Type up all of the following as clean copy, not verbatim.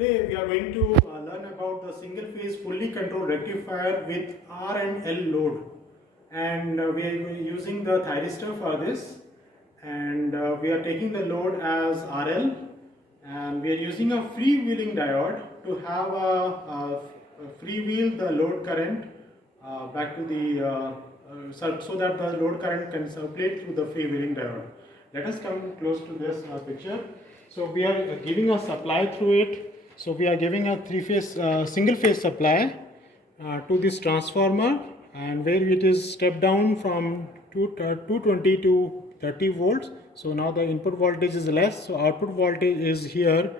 Today we are going to learn about the single phase fully controlled rectifier with R and L load, and we are using the thyristor for this, and we are taking the load as RL, and we are using a freewheeling diode to have a freewheel the load current back to the so that the load current can circulate through the freewheeling diode. Let us come close to this picture. So we are giving a supply through it. So we are giving a single phase supply to this transformer, and where it is stepped down from 220 to 30 volts. So now the input voltage is less, so output voltage is here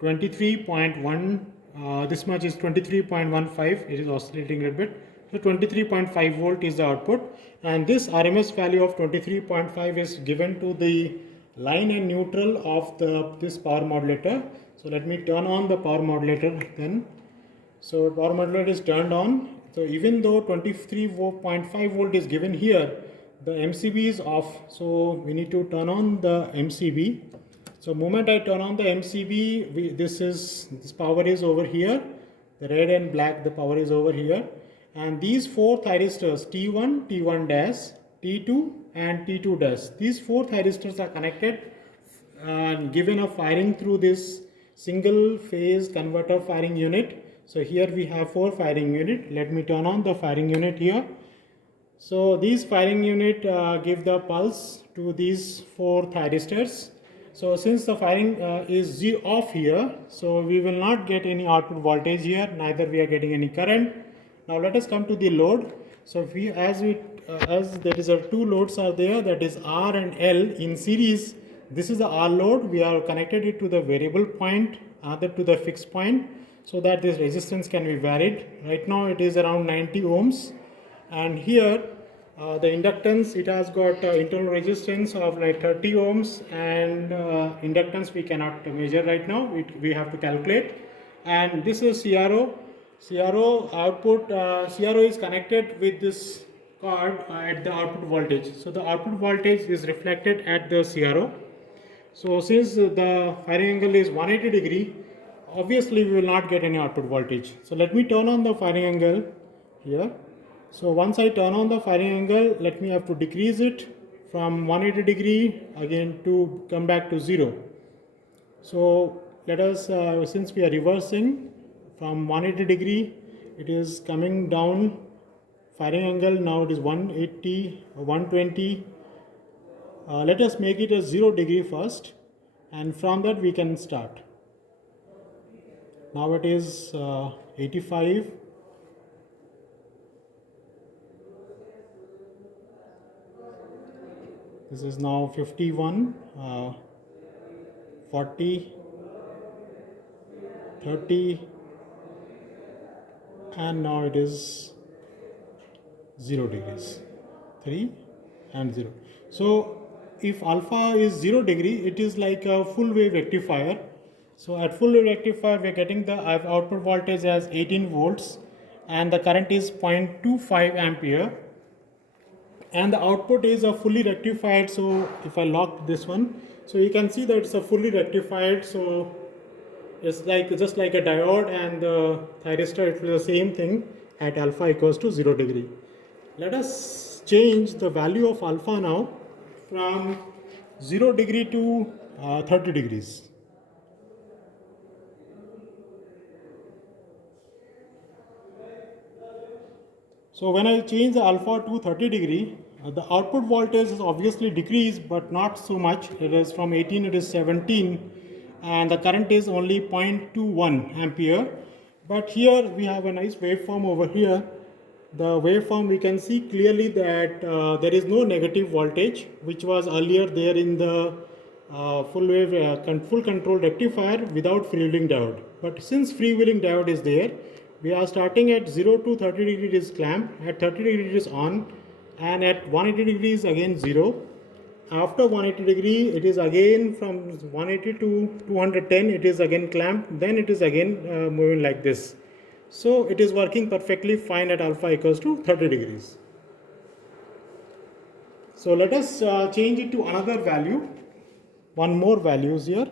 23.1. This much is 23.15. It is oscillating a little bit. So 23.5 volt is the output, and this RMS value of 23.5 is given to the line and neutral of this power modulator. So let me turn on the power modulator then. So power modulator is turned on. So even though 23.5 volt is given here, the MCB is off. So we need to turn on the MCB. So moment I turn on the MCB, this power is over here. The red and black, the power is over here. And these four thyristors, T1, T1 dash, T2 and T2 dash, these four thyristors are connected and given a firing through this single phase converter firing unit. So here we have four firing unit. Let me turn on the firing unit here. So these firing unit give the pulse to these four thyristors. So since the firing is off here, so we will not get any output voltage here, neither we are getting any current. Now let us come to the load. So as there is two loads are there, that is R and L in series. This is the R load. We are connected it to the variable point, other to the fixed point, so that this resistance can be varied. Right now it is around 90 ohms, and here the inductance, it has got internal resistance of like 30 ohms, and inductance we cannot measure right now. We have to calculate. And this is CRO. CRO output, CRO is connected with this card at the output voltage. So the output voltage is reflected at the CRO. So since the firing angle is 180 degree, obviously we will not get any output voltage. So let me turn on the firing angle here. So once I turn on the firing angle, let me have to decrease it from 180 degree again to come back to 0. So let us, since we are reversing from 180 degree, it is coming down. Firing angle now it is 180, 120. Let us make it a 0 degree first, and from that we can start. Now it is 85. This is now 51, 40, 30, and now it is 0 degrees, 3 and 0. So if alpha is 0 degree, it is like a full wave rectifier. So at full wave rectifier, we are getting the output voltage as 18 volts, and the current is 0.25 ampere, and the output is a fully rectified. So if I lock this one, so you can see that it's a fully rectified. So it's like just like a diode, and the thyristor, it will be the same thing at alpha equals to 0 degree. Let us change the value of alpha now from 0 degree to 30 degrees. So when I change the alpha to 30 degree, the output voltage is obviously decreased, but not so much. It is from 18, it is 17, and the current is only 0.21 ampere. But here we have a nice waveform over here. The waveform, we can see clearly that there is no negative voltage, which was earlier there in the full wave full control rectifier without freewheeling diode. But since freewheeling diode is there, we are starting at 0 to 30 degree it is clamped, at 30 degree it is on, and at 180 degrees again 0. After 180 degree, it is again from 180 to 210, it is again clamped, then it is again moving like this. So it is working perfectly fine at alpha equals to 30 degrees. So let us change it to another value, one more values here,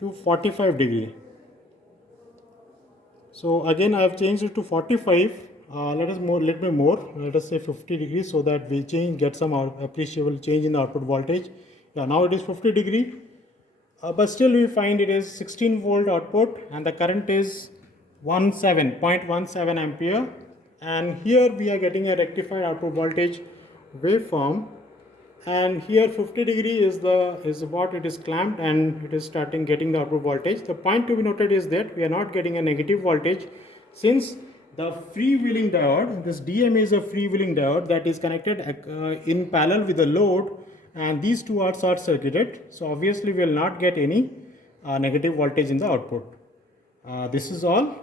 to 45 degree. So again I have changed it to 45. Let me more. Let us say 50 degrees so that we get some appreciable change in the output voltage. Yeah, now it is 50 degree. But still we find it is 16 volt output and the current is 0.17 ampere, and here we are getting a rectified output voltage waveform, and here 50 degree is what it is clamped and it is starting getting the output voltage. The point to be noted is that we are not getting a negative voltage since the freewheeling diode, this DM is a freewheeling diode that is connected in parallel with the load, and these two are short circuited, so obviously we will not get any negative voltage in the output. This is all.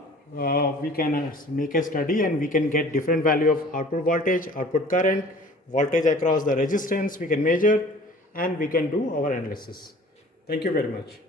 We can make a study and we can get different value of output voltage, output current, voltage across the resistance we can measure, and we can do our analysis. Thank you very much.